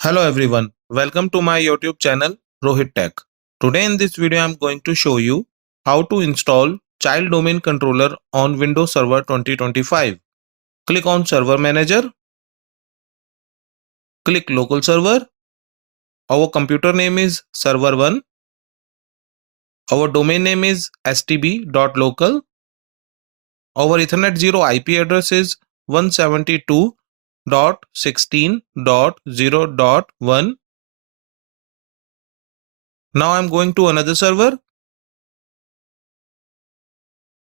Hello everyone, welcome to my YouTube channel Rohit Tech. Today in this video I am going to show you how to install Child Domain Controller on Windows Server 2025. Click on Server Manager, click Local Server. Our computer name is Server1. Our domain name is stb.local. Our Ethernet 0 IP address is 172.16.0.1. Now I am going to another server.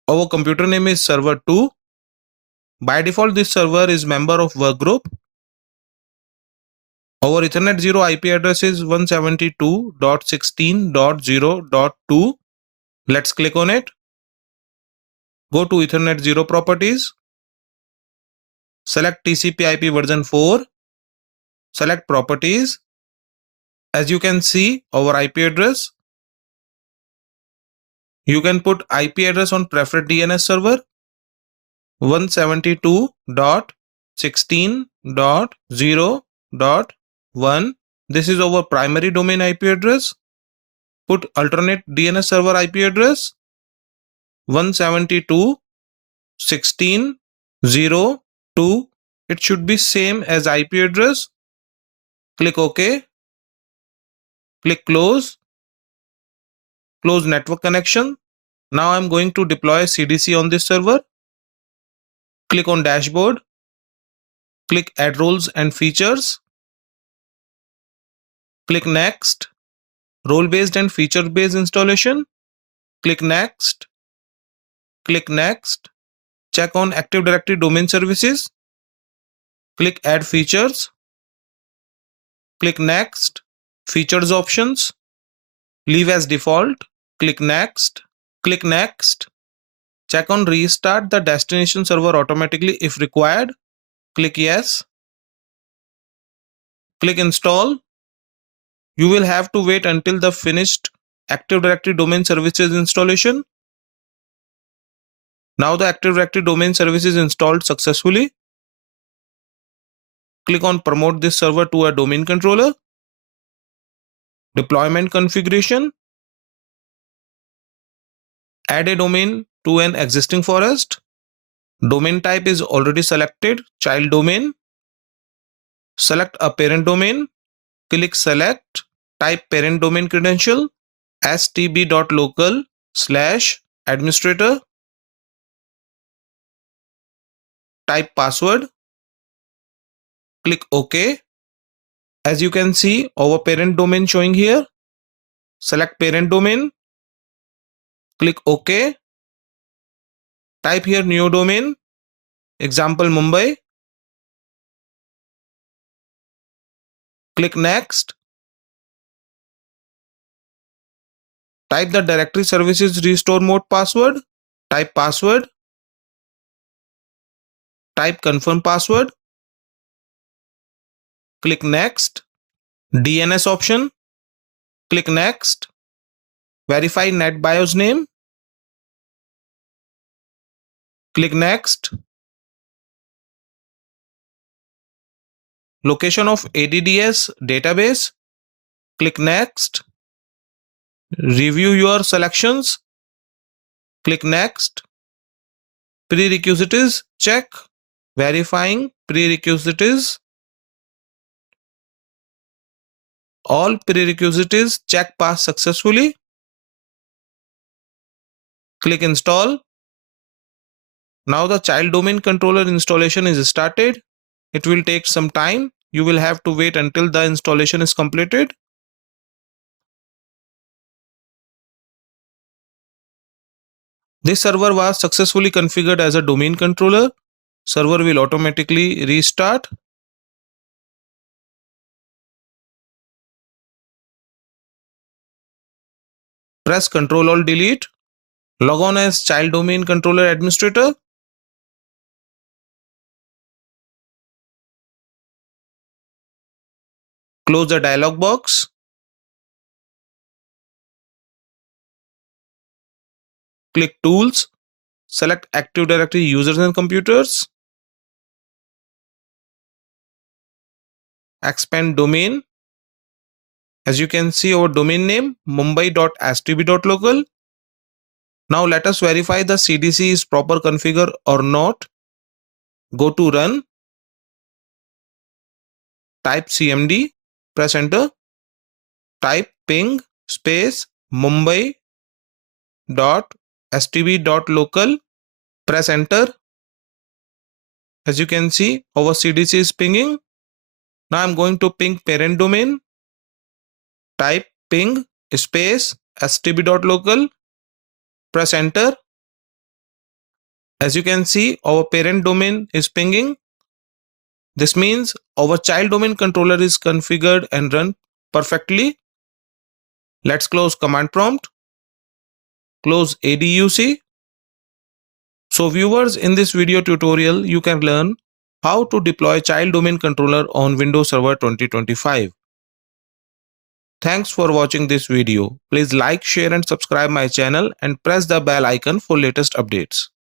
Our computer name is Server2. By default, this server is member of workgroup. Our Ethernet 0 IP address is 172.16.0.2. Let's click on it. Go to Ethernet 0 properties. Select TCP IP version 4. Select properties. As you can see, our IP address. You can put IP address on preferred DNS server 172.16.0.1. This is our primary domain IP address. Put alternate DNS server IP address 172.16.0.2. It should be same as IP address. Click OK. Click close. Close network connection. Now I'm going to deploy CDC on this server. Click on dashboard. Click add roles and features. Click next. Role based and feature based installation. Click next. Click next. Check on Active Directory domain services. Click add features. Click next. Features options. Leave as default. Click next. Click next. Check on restart the destination server automatically if required. Click yes. Click install. You will have to wait until the finished Active Directory domain services installation. Now the Active Directory domain service is installed successfully. Click on promote this server to a domain controller. Deployment configuration. Add a domain to an existing forest. Domain type is already selected, child domain. Select a parent domain. Click select. Type parent domain credential stb.local/administrator. Type password. Click OK. As you can see, our parent domain showing here. Select parent domain. Click OK. Type here new domain. Example Mumbai. Click next. Type the directory services restore mode password. Type password. Type confirm password. Click next. DNS option. Click next. Verify NetBIOS name. Click next. Location of ADDS database. Click next. Review your selections. Click next. Prerequisites check. Verifying prerequisites. All prerequisites check pass successfully. Click install. Now the child domain controller installation is started. It will take some time. You will have to wait until the installation is completed. This server was successfully configured as a domain controller. Server will automatically restart. Press Ctrl Alt Delete. Log on as child domain controller administrator. Close the dialog box. Click Tools. Select Active Directory users and computers. expand domain. As you can see, our domain name mumbai.stb.local. Now let us verify the CDC is proper configured or not. Go to run, type cmd, press enter, type ping space mumbai.stb.local, press enter. As you can see, our CDC is pinging. Now I'm going to ping parent domain, type ping space stb.local, press enter. As you can see, our parent domain is pinging. This means our child domain controller is configured and run perfectly. Let's close command prompt, close ADUC. So viewers, in this video tutorial, you can learn how to deploy child domain controller on Windows Server 2025. Thanks for watching this video. Please like, share and subscribe my channel and press the bell icon for latest updates.